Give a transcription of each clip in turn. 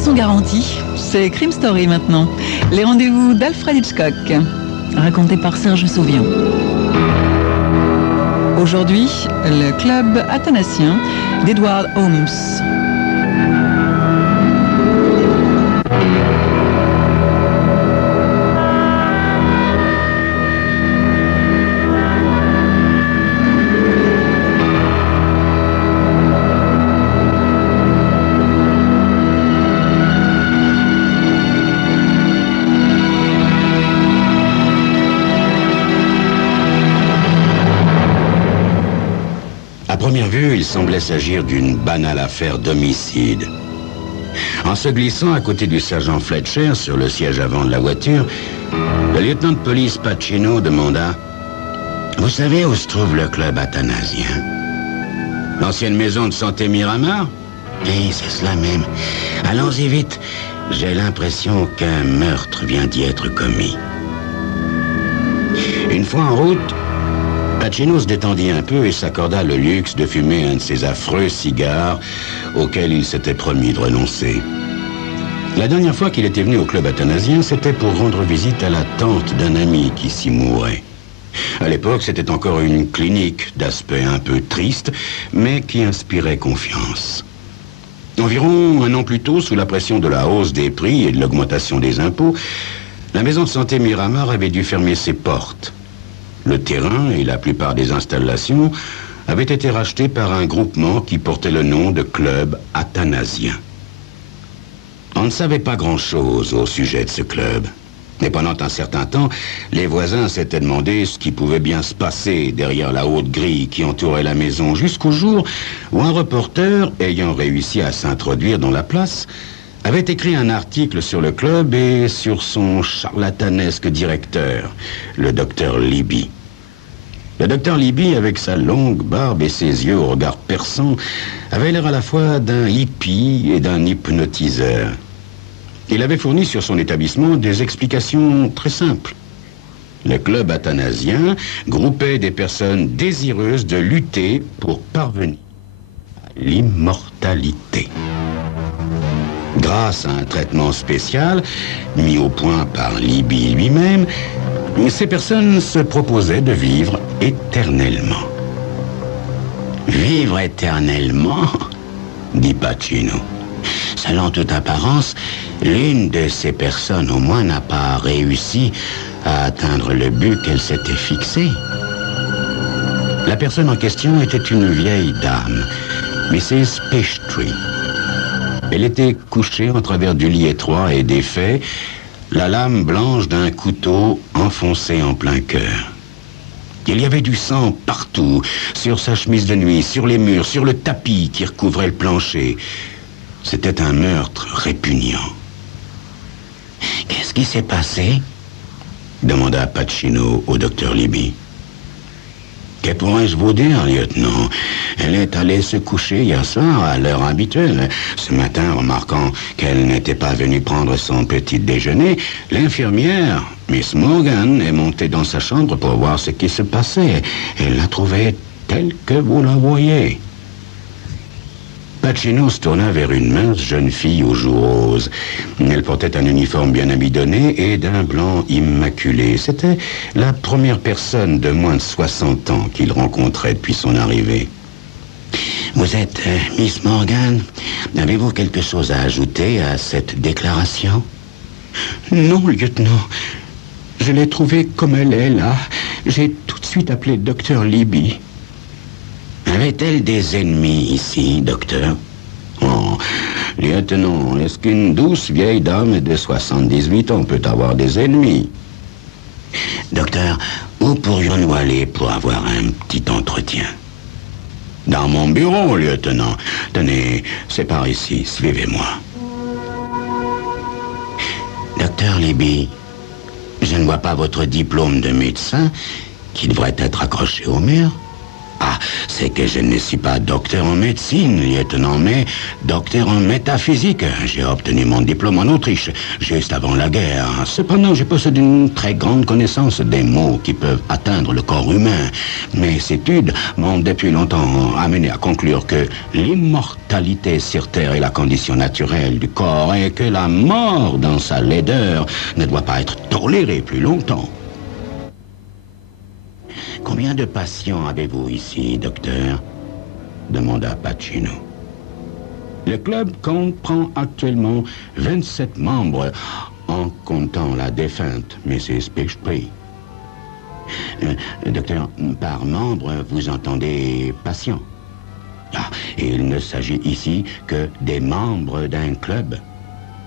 sont garantis. C'est Crime Story maintenant. Les rendez-vous d'Alfred Hitchcock, racontés par Serge Souvian. Aujourd'hui, le club athanasien d'Edward Holmes. À première vue, il semblait s'agir d'une banale affaire d'homicide. En se glissant à côté du sergent Fletcher sur le siège avant de la voiture, le lieutenant de police Pacino demanda « Vous savez où se trouve le club athanasien? L'ancienne maison de santé Miramar? Oui, c'est cela même. Allons-y vite. J'ai l'impression qu'un meurtre vient d'y être commis. » Une fois en route, Pacino se détendit un peu et s'accorda le luxe de fumer un de ces affreux cigares auxquels il s'était promis de renoncer. La dernière fois qu'il était venu au club athanasien, c'était pour rendre visite à la tante d'un ami qui s'y mourait. À l'époque, c'était encore une clinique d'aspect un peu triste, mais qui inspirait confiance. Environ un an plus tôt, sous la pression de la hausse des prix et de l'augmentation des impôts, la maison de santé Miramar avait dû fermer ses portes. Le terrain et la plupart des installations avaient été rachetés par un groupement qui portait le nom de Club Athanasien. On ne savait pas grand-chose au sujet de ce club. Mais pendant un certain temps, les voisins s'étaient demandé ce qui pouvait bien se passer derrière la haute grille qui entourait la maison, jusqu'au jour où un reporter, ayant réussi à s'introduire dans la place, avait écrit un article sur le club et sur son charlatanesque directeur, le docteur Libby. Le docteur Libby, avec sa longue barbe et ses yeux au regard perçant, avait l'air à la fois d'un hippie et d'un hypnotiseur. Il avait fourni sur son établissement des explications très simples. Le club athanasien groupait des personnes désireuses de lutter pour parvenir à l'immortalité. Grâce à un traitement spécial, mis au point par Libby lui-même, ces personnes se proposaient de vivre éternellement. Vivre éternellement, dit Pacino. Selon toute apparence, l'une de ces personnes au moins n'a pas réussi à atteindre le but qu'elle s'était fixé. La personne en question était une vieille dame, Mrs. Peachtree. Elle était couchée en travers du lit étroit et défait, la lame blanche d'un couteau enfoncé en plein cœur. Il y avait du sang partout, sur sa chemise de nuit, sur les murs, sur le tapis qui recouvrait le plancher. C'était un meurtre répugnant. « Qu'est-ce qui s'est passé ?» demanda Pacino au docteur Libby. « Que pourrais-je vous dire, lieutenant? Elle est allée se coucher hier soir à l'heure habituelle. Ce matin, remarquant qu'elle n'était pas venue prendre son petit déjeuner, l'infirmière, Miss Morgan, est montée dans sa chambre pour voir ce qui se passait. Elle l'a trouvée telle que vous la voyez. » Pacino se tourna vers une mince jeune fille aux joues roses. Elle portait un uniforme bien amidonné et d'un blanc immaculé. C'était la première personne de moins de 60 ans qu'il rencontrait depuis son arrivée. « Vous êtes Miss Morgan? Avez-vous quelque chose à ajouter à cette déclaration? »« Non, lieutenant. Je l'ai trouvée comme elle est, là. J'ai tout de suite appelé Dr. Libby. » Avait-elle des ennemis ici, docteur? Oh, lieutenant, est-ce qu'une douce vieille dame de 78 ans peut avoir des ennemis? Docteur, où pourrions-nous aller pour avoir un petit entretien? Dans mon bureau, lieutenant. Tenez, c'est par ici, suivez-moi. Docteur Libby, je ne vois pas votre diplôme de médecin qui devrait être accroché au mur. Ah, c'est que je ne suis pas docteur en médecine, lieutenant, mais docteur en métaphysique. J'ai obtenu mon diplôme en Autriche, juste avant la guerre. Cependant, je possède une très grande connaissance des mots qui peuvent atteindre le corps humain. Mes études m'ont depuis longtemps amené à conclure que l'immortalité sur Terre est la condition naturelle du corps et que la mort dans sa laideur ne doit pas être tolérée plus longtemps. Combien de patients avez-vous ici, docteur? Demanda Pacino. Le club comprend actuellement 27 membres, en comptant la défunte Mrs. Peachtree. Docteur, par membre, vous entendez patient? Ah, il ne s'agit ici que des membres d'un club.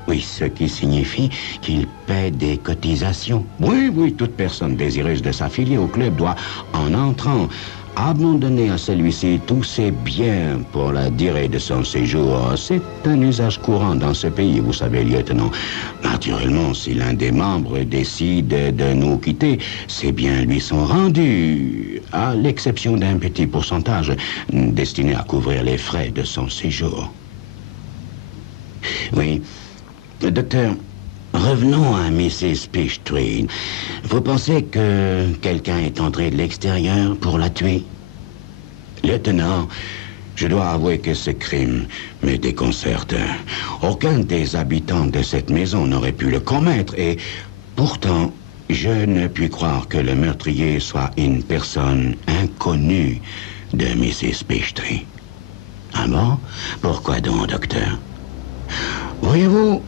Oui, ce qui signifie qu'il paie des cotisations. Oui, toute personne désireuse de s'affilier au club doit, en entrant, abandonner à celui-ci tous ses biens pour la durée de son séjour. C'est un usage courant dans ce pays, vous savez, lieutenant. Naturellement, si l'un des membres décide de nous quitter, ses biens lui sont rendus, à l'exception d'un petit pourcentage destiné à couvrir les frais de son séjour. Oui. Docteur, revenons à Mrs. Peachtree. Vous pensez que quelqu'un est entré de l'extérieur pour la tuer? Lieutenant, je dois avouer que ce crime me déconcerte. Aucun des habitants de cette maison n'aurait pu le commettre et pourtant, je ne puis croire que le meurtrier soit une personne inconnue de Mrs. Peachtree. Ah bon? Pourquoi donc, docteur? Voyez-vous,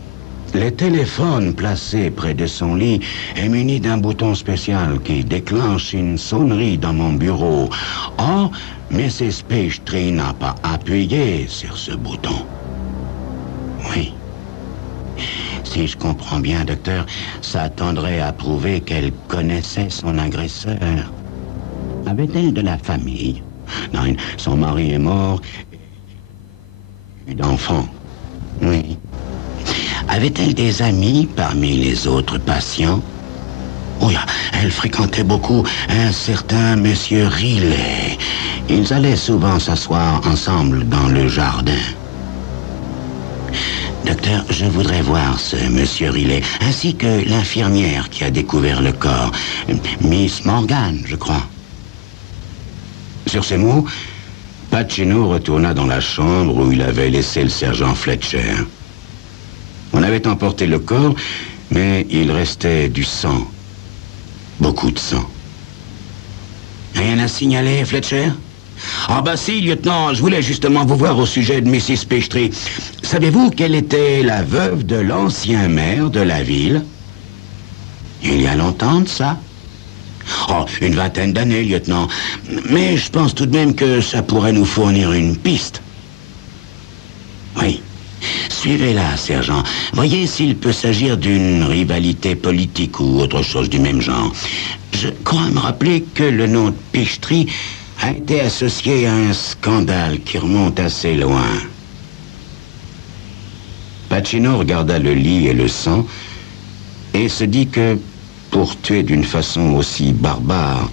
le téléphone placé près de son lit est muni d'un bouton spécial qui déclenche une sonnerie dans mon bureau. Or, Mrs. Peachtree n'a pas appuyé sur ce bouton. Oui. Si je comprends bien, docteur, ça tendrait à prouver qu'elle connaissait son agresseur. Avait-elle de la famille? Non, son mari est mort. Et d'enfants. Oui. Avait-elle des amis parmi les autres patients? Oui, elle fréquentait beaucoup un certain monsieur Riley. Ils allaient souvent s'asseoir ensemble dans le jardin. Docteur, je voudrais voir ce monsieur Riley, ainsi que l'infirmière qui a découvert le corps. Miss Morgan, je crois. Sur ces mots, Pacino retourna dans la chambre où il avait laissé le sergent Fletcher. On avait emporté le corps, mais il restait du sang. Beaucoup de sang. Rien à signaler, Fletcher? Ah bah si, lieutenant, je voulais justement vous voir au sujet de Mrs. Peachtree. Savez-vous qu'elle était la veuve de l'ancien maire de la ville? Il y a longtemps de ça? Oh, une vingtaine d'années, lieutenant. Mais je pense tout de même que ça pourrait nous fournir une piste. Oui. Suivez-la, sergent. Voyez s'il peut s'agir d'une rivalité politique ou autre chose du même genre. Je crois me rappeler que le nom de Peachtree a été associé à un scandale qui remonte assez loin. Pacino regarda le lit et le sang et se dit que, pour tuer d'une façon aussi barbare,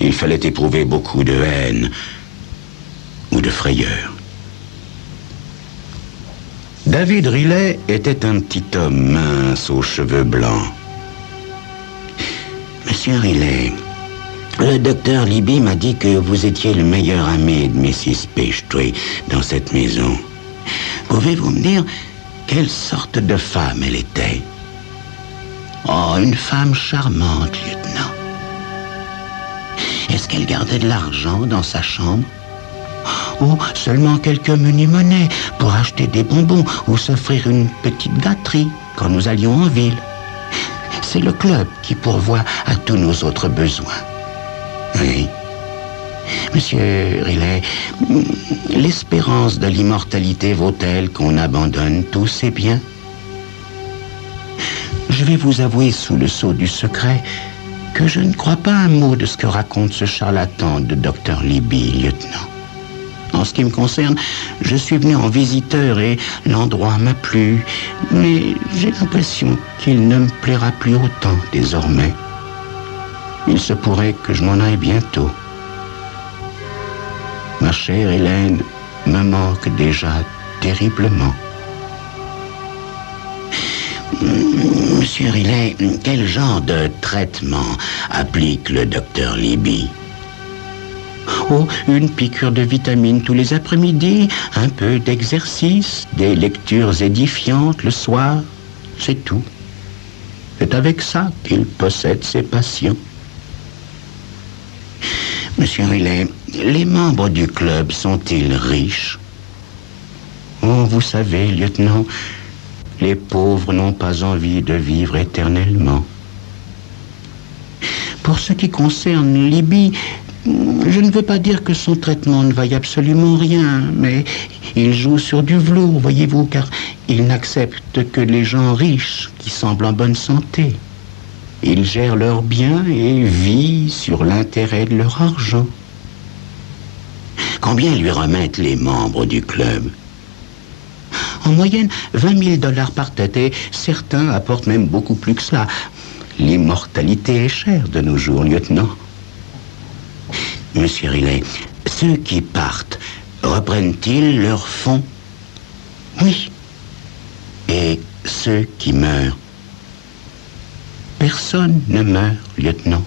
il fallait éprouver beaucoup de haine ou de frayeur. David Riley était un petit homme mince aux cheveux blancs. Monsieur Riley, le docteur Libby m'a dit que vous étiez le meilleur ami de Mrs. Peachtree dans cette maison. Pouvez-vous me dire quelle sorte de femme elle était? Oh, une femme charmante, lieutenant. Est-ce qu'elle gardait de l'argent dans sa chambre? Ou seulement quelques menus monnaies pour acheter des bonbons ou s'offrir une petite gâterie quand nous allions en ville? C'est le club qui pourvoit à tous nos autres besoins. Oui. Monsieur Riley, l'espérance de l'immortalité vaut-elle qu'on abandonne tous ces biens? Je vais vous avouer sous le sceau du secret que je ne crois pas un mot de ce que raconte ce charlatan de Dr. Libby, lieutenant. En ce qui me concerne, je suis venu en visiteur et l'endroit m'a plu, mais j'ai l'impression qu'il ne me plaira plus autant désormais. Il se pourrait que je m'en aille bientôt. Ma chère Hélène me manque déjà terriblement. Monsieur Riley, quel genre de traitement applique le docteur Libby? Oh, une piqûre de vitamines tous les après-midi, un peu d'exercice, des lectures édifiantes le soir, c'est tout. C'est avec ça qu'il possède ses patients. Monsieur Riley, les membres du club sont-ils riches? Oh, vous savez, lieutenant, les pauvres n'ont pas envie de vivre éternellement. Pour ce qui concerne Libby, je ne veux pas dire que son traitement ne vaille absolument rien, mais il joue sur du velours, voyez-vous, car il n'accepte que les gens riches qui semblent en bonne santé. Il gère leurs biens et vit sur l'intérêt de leur argent. Combien lui remettent les membres du club? En moyenne, 20 000 $ par tête, et certains apportent même beaucoup plus que cela. L'immortalité est chère de nos jours, lieutenant. Monsieur Riley, ceux qui partent, reprennent-ils leurs fonds? Oui. Et ceux qui meurent? Personne ne meurt, lieutenant.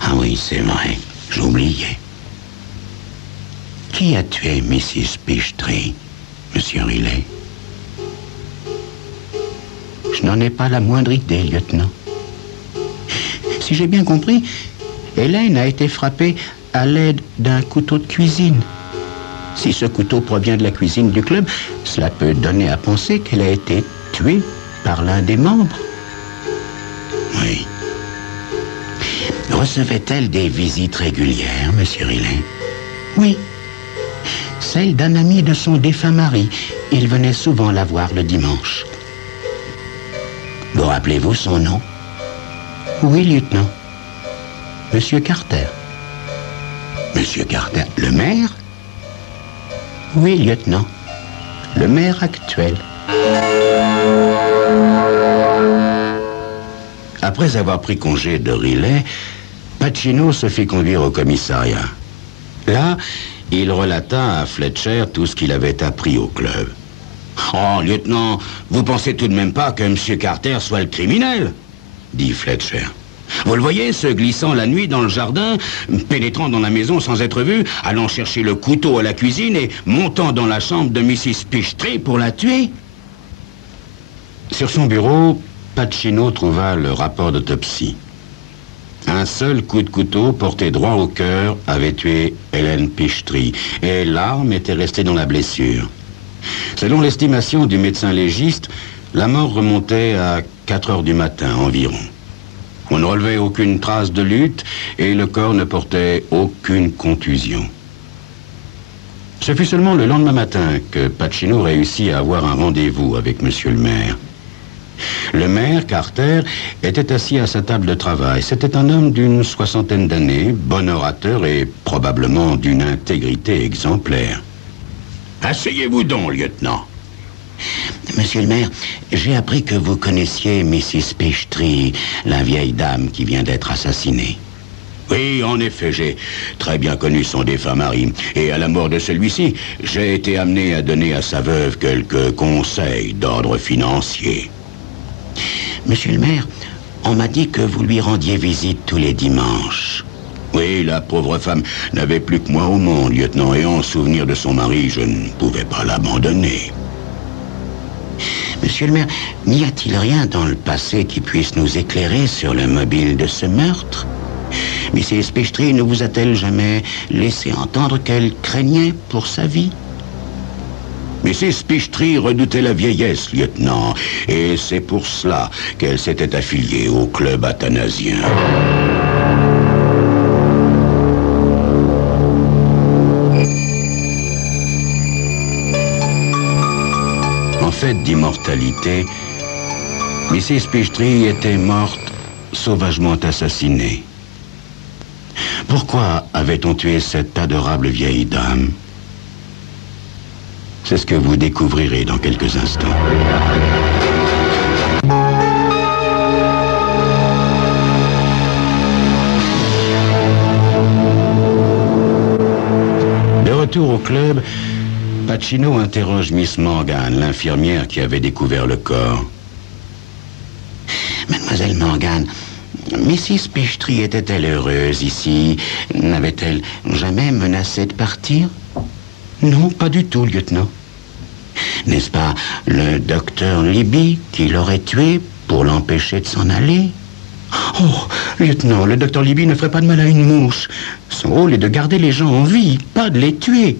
Ah oui, c'est vrai, j'oubliais. Qui a tué Mrs. Peachtree, monsieur Riley? Je n'en ai pas la moindre idée, lieutenant. Si j'ai bien compris, Hélène a été frappée à l'aide d'un couteau de cuisine. Si ce couteau provient de la cuisine du club, cela peut donner à penser qu'elle a été tuée par l'un des membres. Oui. Recevait-elle des visites régulières, monsieur Riley? Oui. Celle d'un ami de son défunt mari. Il venait souvent la voir le dimanche. Vous rappelez-vous son nom? Oui, lieutenant. Monsieur Carter. Monsieur Carter, le maire? Oui, lieutenant. Le maire actuel. Après avoir pris congé de Riley, Pacino se fit conduire au commissariat. Là, il relata à Fletcher tout ce qu'il avait appris au club. « Oh, lieutenant, vous pensez tout de même pas que M. Carter soit le criminel ?» dit Fletcher. « Vous le voyez, se glissant la nuit dans le jardin, pénétrant dans la maison sans être vu, allant chercher le couteau à la cuisine et montant dans la chambre de Mrs. Peachtree pour la tuer ?» Sur son bureau, Pacino trouva le rapport d'autopsie. Un seul coup de couteau porté droit au cœur avait tué Hélène Peachtree et l'arme était restée dans la blessure. Selon l'estimation du médecin légiste, la mort remontait à 4 heures du matin environ. On ne relevait aucune trace de lutte et le corps ne portait aucune contusion. Ce fut seulement le lendemain matin que Pacino réussit à avoir un rendez-vous avec monsieur le maire. Le maire, Carter, était assis à sa table de travail. C'était un homme d'une 60aine d'années, bon orateur et probablement d'une intégrité exemplaire. « Asseyez-vous donc, lieutenant. » Monsieur le maire, j'ai appris que vous connaissiez Mrs. Peachtree, la vieille dame qui vient d'être assassinée. Oui, en effet, j'ai très bien connu son défunt mari. Et à la mort de celui-ci, j'ai été amené à donner à sa veuve quelques conseils d'ordre financier. Monsieur le maire, on m'a dit que vous lui rendiez visite tous les dimanches. Oui, la pauvre femme n'avait plus que moi au monde, lieutenant, et en souvenir de son mari, je ne pouvais pas l'abandonner. Monsieur le maire, n'y a-t-il rien dans le passé qui puisse nous éclairer sur le mobile de ce meurtre? Mrs. Peachtree ne vous a-t-elle jamais laissé entendre qu'elle craignait pour sa vie? Mrs. Peachtree redoutait la vieillesse, lieutenant, et c'est pour cela qu'elle s'était affiliée au club athanasien. En fait d'immortalité, Mrs. Peachtree était morte sauvagement assassinée. Pourquoi avait-on tué cette adorable vieille dame? C'est ce que vous découvrirez dans quelques instants. retour au club, Pacino interroge Miss Morgan, l'infirmière qui avait découvert le corps. Mademoiselle Morgan, Mrs. Peachtree était-elle heureuse ici? N'avait-elle jamais menacé de partir? Non, pas du tout, lieutenant. N'est-ce pas le docteur Libby qui l'aurait tué pour l'empêcher de s'en aller? Oh, lieutenant, le docteur Libby ne ferait pas de mal à une mouche. Son rôle est de garder les gens en vie, pas de les tuer.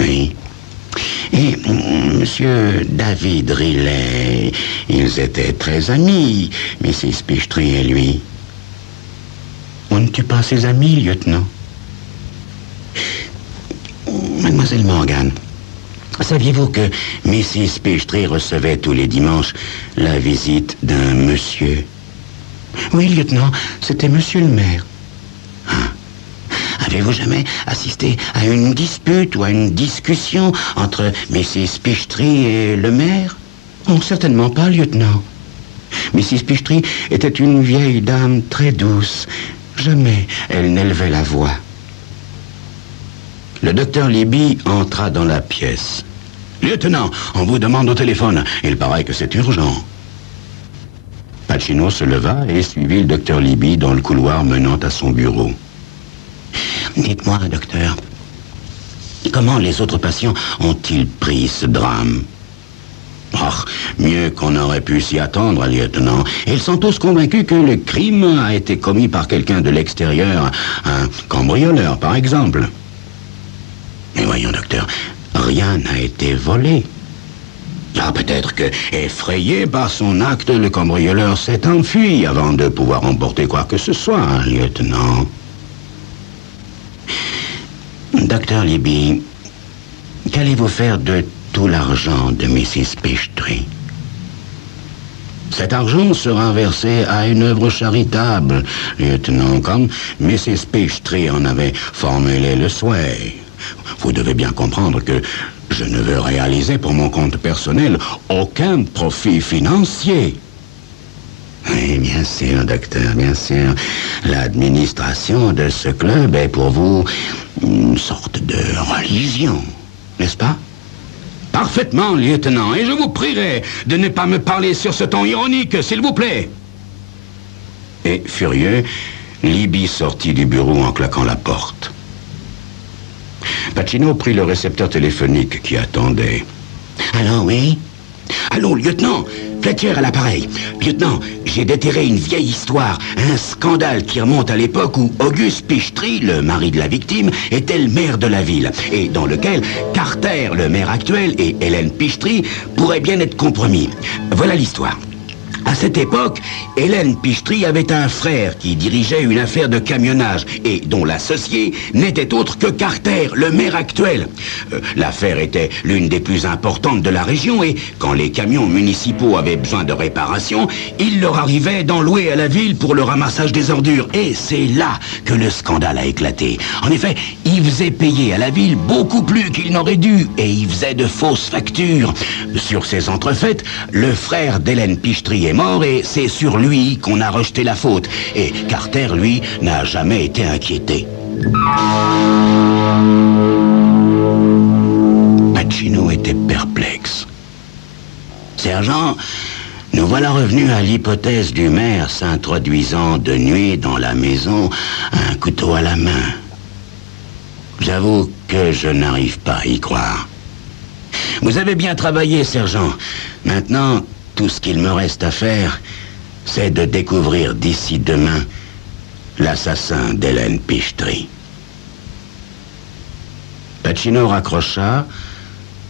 Oui. Et monsieur David Riley, ils étaient très amis, Mrs. Peachtree et lui. On ne tue pas ses amis, lieutenant. Mademoiselle Morgan, saviez-vous que Mrs. Peachtree recevait tous les dimanches la visite d'un monsieur? Oui, lieutenant, c'était monsieur le maire. Ah. Avez-vous jamais assisté à une dispute ou à une discussion entre Mrs. Peachtree et le maire? Oh, certainement pas, lieutenant. Mrs. Peachtree était une vieille dame très douce. Jamais elle n'élevait la voix. Le docteur Libby entra dans la pièce. « Lieutenant, on vous demande au téléphone. Il paraît que c'est urgent. » Pacino se leva et suivit le docteur Libby dans le couloir menant à son bureau. « Dites-moi, docteur, comment les autres patients ont-ils pris ce drame? » Oh, mieux qu'on aurait pu s'y attendre, lieutenant. Ils sont tous convaincus que le crime a été commis par quelqu'un de l'extérieur, un cambrioleur, par exemple. Mais voyons, docteur, rien n'a été volé. Ah, peut-être que, effrayé par son acte, le cambrioleur s'est enfui avant de pouvoir emporter quoi que ce soit, hein, lieutenant. Docteur Libby, qu'allez-vous faire de tout l'argent de Mrs. Peachtree? Cet argent sera versé à une œuvre charitable, lieutenant, comme Mrs. Peachtree en avait formulé le souhait. Vous devez bien comprendre que je ne veux réaliser pour mon compte personnel aucun profit financier. Oui, bien sûr, docteur, bien sûr. L'administration de ce club est pour vous une sorte de religion, n'est-ce pas? Parfaitement, lieutenant, et je vous prierai de ne pas me parler sur ce ton ironique, s'il vous plaît. Et, furieux, Libby sortit du bureau en claquant la porte. Pacino prit le récepteur téléphonique qui attendait. Allô, oui? Allô, lieutenant, Fletcher à l'appareil. Lieutenant, j'ai déterré une vieille histoire, un scandale qui remonte à l'époque où Auguste Peachtree, le mari de la victime, était le maire de la ville, et dans lequel Carter, le maire actuel, et Hélène Peachtree pourraient bien être compromis. Voilà l'histoire. À cette époque, Hélène Peachtree avait un frère qui dirigeait une affaire de camionnage et dont l'associé n'était autre que Carter, le maire actuel. L'affaire était l'une des plus importantes de la région et quand les camions municipaux avaient besoin de réparation, il leur arrivait d'en louer à la ville pour le ramassage des ordures. Et c'est là que le scandale a éclaté. En effet, il faisait payer à la ville beaucoup plus qu'il n'aurait dû et il faisait de fausses factures. Sur ces entrefaites, le frère d'Hélène Peachtree est mort et c'est sur lui qu'on a rejeté la faute. Et Carter, lui, n'a jamais été inquiété. Pacino était perplexe. Sergent, nous voilà revenus à l'hypothèse du maire s'introduisant de nuit dans la maison, un couteau à la main. J'avoue que je n'arrive pas à y croire. Vous avez bien travaillé, sergent. Maintenant, tout ce qu'il me reste à faire, c'est de découvrir d'ici demain l'assassin d'Hélène Peachtree. Pacino raccrocha,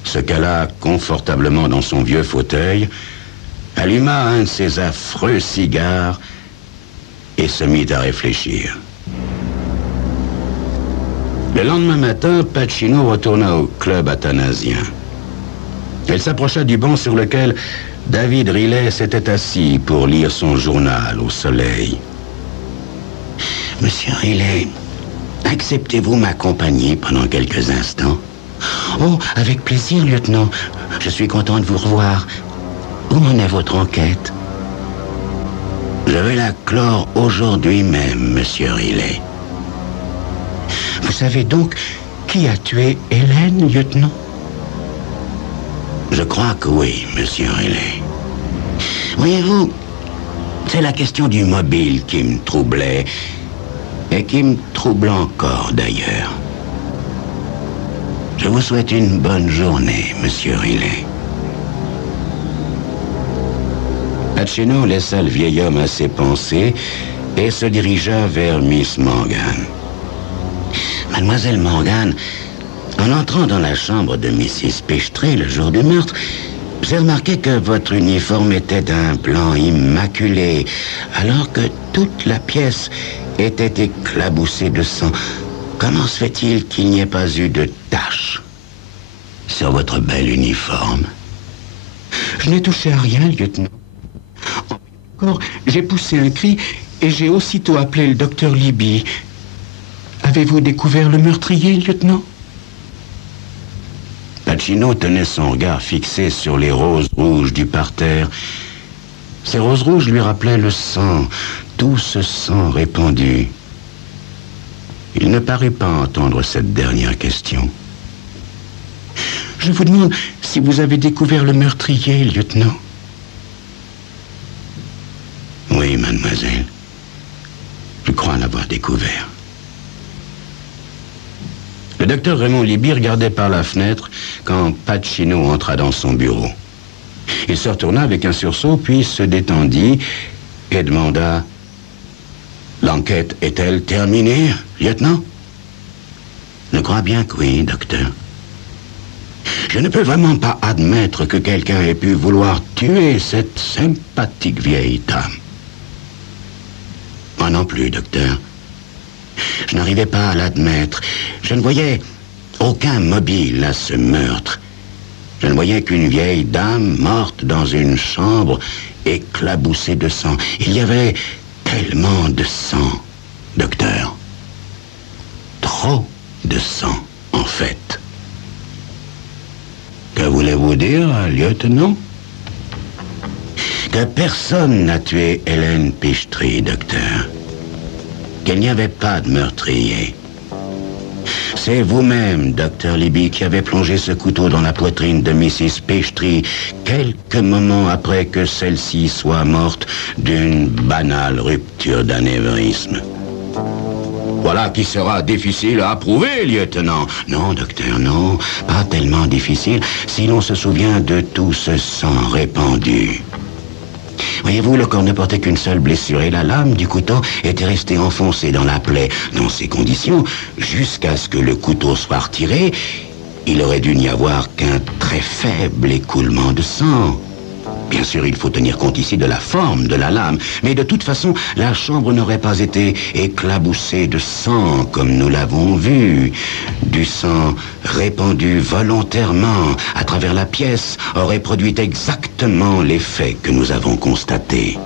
se cala confortablement dans son vieux fauteuil, alluma un de ses affreux cigares et se mit à réfléchir. Le lendemain matin, Pacino retourna au club athanasien. Elle s'approcha du banc sur lequel David Riley s'était assis pour lire son journal au soleil. « Monsieur Riley, acceptez-vous m'accompagner pendant quelques instants? »« Oh, avec plaisir, lieutenant. Je suis content de vous revoir. Où en est votre enquête? »« Je vais la clore aujourd'hui même, monsieur Riley. »« Vous savez donc qui a tué Hélène, lieutenant? Je crois que oui, monsieur Riley. Voyez-vous, c'est la question du mobile qui me troublait, et qui me trouble encore d'ailleurs. Je vous souhaite une bonne journée, monsieur Riley. Pacino laissa le vieil homme à ses pensées et se dirigea vers Miss Morgan. Mademoiselle Morgan, en entrant dans la chambre de Mrs. Peachtree le jour du meurtre, j'ai remarqué que votre uniforme était d'un blanc immaculé, alors que toute la pièce était éclaboussée de sang. Comment se fait-il qu'il n'y ait pas eu de tache sur votre bel uniforme? Je n'ai touché à rien, lieutenant. Encore, j'ai poussé un cri et j'ai aussitôt appelé le docteur Libby. Avez-vous découvert le meurtrier, lieutenant? Pacino tenait son regard fixé sur les roses rouges du parterre. Ces roses rouges lui rappelaient le sang, tout ce sang répandu. Il ne parut pas entendre cette dernière question. Je vous demande si vous avez découvert le meurtrier, lieutenant. Oui, mademoiselle. Je crois l'avoir découvert. Le docteur Raymond Libby regardait par la fenêtre quand Pacino entra dans son bureau. Il se retourna avec un sursaut, puis se détendit et demanda « L'enquête est-elle terminée, lieutenant ?» « Je crois bien que oui, docteur. Je ne peux vraiment pas admettre que quelqu'un ait pu vouloir tuer cette sympathique vieille dame. » Moi non plus, docteur. Je n'arrivais pas à l'admettre. Je ne voyais aucun mobile à ce meurtre. Je ne voyais qu'une vieille dame morte dans une chambre éclaboussée de sang. Il y avait tellement de sang, docteur. Trop de sang, en fait. Que voulez-vous dire, lieutenant? Que personne n'a tué Hélène Peachtree, docteur. Qu'il n'y avait pas de meurtrier. C'est vous-même, docteur Libby, qui avez plongé ce couteau dans la poitrine de Mrs. Peachtree quelques moments après que celle-ci soit morte d'une banale rupture d'anévrisme. Voilà qui sera difficile à prouver, lieutenant. Non, docteur, non, pas tellement difficile, si l'on se souvient de tout ce sang répandu. Voyez-vous, le corps ne portait qu'une seule blessure et la lame du couteau était restée enfoncée dans la plaie. Dans ces conditions, jusqu'à ce que le couteau soit retiré, il aurait dû n'y avoir qu'un très faible écoulement de sang. Bien sûr, il faut tenir compte ici de la forme de la lame, mais de toute façon, la chambre n'aurait pas été éclaboussée de sang, comme nous l'avons vu. Du sang répandu volontairement à travers la pièce aurait produit exactement l'effet que nous avons constaté.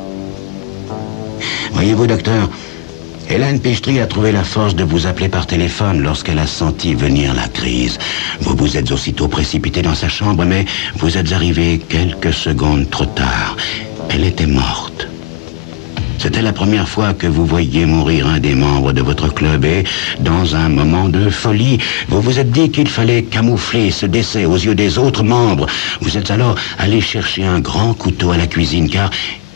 Voyez-vous, docteur, Hélène Peachtree a trouvé la force de vous appeler par téléphone lorsqu'elle a senti venir la crise. Vous vous êtes aussitôt précipité dans sa chambre, mais vous êtes arrivé quelques secondes trop tard. Elle était morte. C'était la première fois que vous voyiez mourir un des membres de votre club et, dans un moment de folie, vous vous êtes dit qu'il fallait camoufler ce décès aux yeux des autres membres. Vous êtes alors allé chercher un grand couteau à la cuisine, car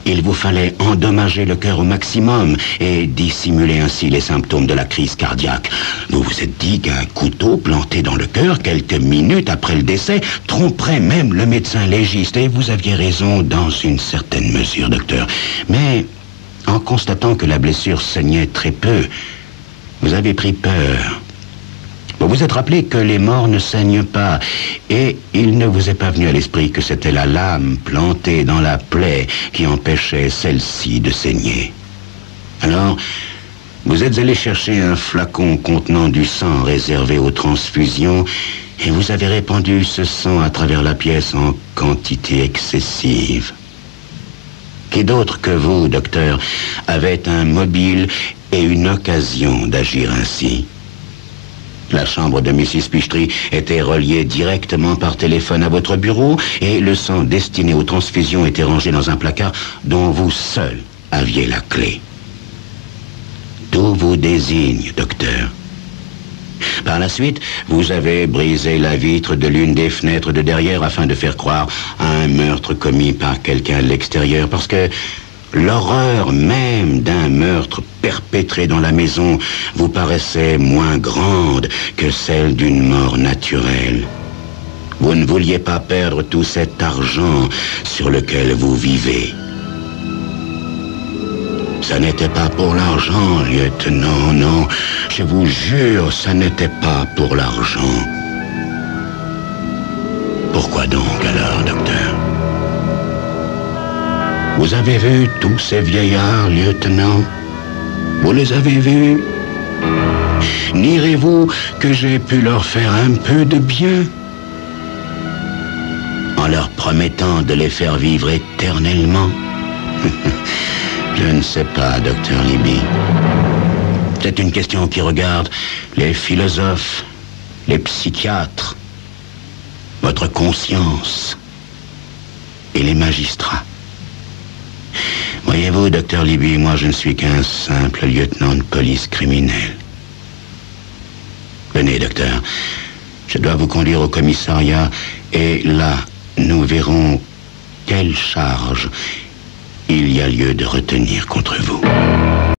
il vous fallait endommager le cœur au maximum et dissimuler ainsi les symptômes de la crise cardiaque. Vous vous êtes dit qu'un couteau planté dans le cœur quelques minutes après le décès tromperait même le médecin légiste. Et vous aviez raison dans une certaine mesure, docteur. Mais en constatant que la blessure saignait très peu, vous avez pris peur. Vous vous êtes rappelé que les morts ne saignent pas, et il ne vous est pas venu à l'esprit que c'était la lame plantée dans la plaie qui empêchait celle-ci de saigner. Alors, vous êtes allé chercher un flacon contenant du sang réservé aux transfusions, et vous avez répandu ce sang à travers la pièce en quantité excessive. Qui d'autre que vous, docteur, avait un mobile et une occasion d'agir ainsi? La chambre de Mrs. Peachtree était reliée directement par téléphone à votre bureau et le sang destiné aux transfusions était rangé dans un placard dont vous seul aviez la clé. Tout vous désigne, docteur. Par la suite, vous avez brisé la vitre de l'une des fenêtres de derrière afin de faire croire à un meurtre commis par quelqu'un de l'extérieur, parce que l'horreur même d'un meurtre perpétré dans la maison vous paraissait moins grande que celle d'une mort naturelle. Vous ne vouliez pas perdre tout cet argent sur lequel vous vivez. Ça n'était pas pour l'argent, lieutenant, non. Je vous jure, ça n'était pas pour l'argent. Pourquoi donc alors, docteur? Vous avez vu tous ces vieillards, lieutenant? Vous les avez vus? N'irez-vous que j'ai pu leur faire un peu de bien? En leur promettant de les faire vivre éternellement? Je ne sais pas, docteur Libby. C'est une question qui regarde les philosophes, les psychiatres, votre conscience et les magistrats. Voyez-vous, docteur Libby, moi je ne suis qu'un simple lieutenant de police criminelle. Venez, docteur, je dois vous conduire au commissariat et là, nous verrons quelle charge il y a lieu de retenir contre vous.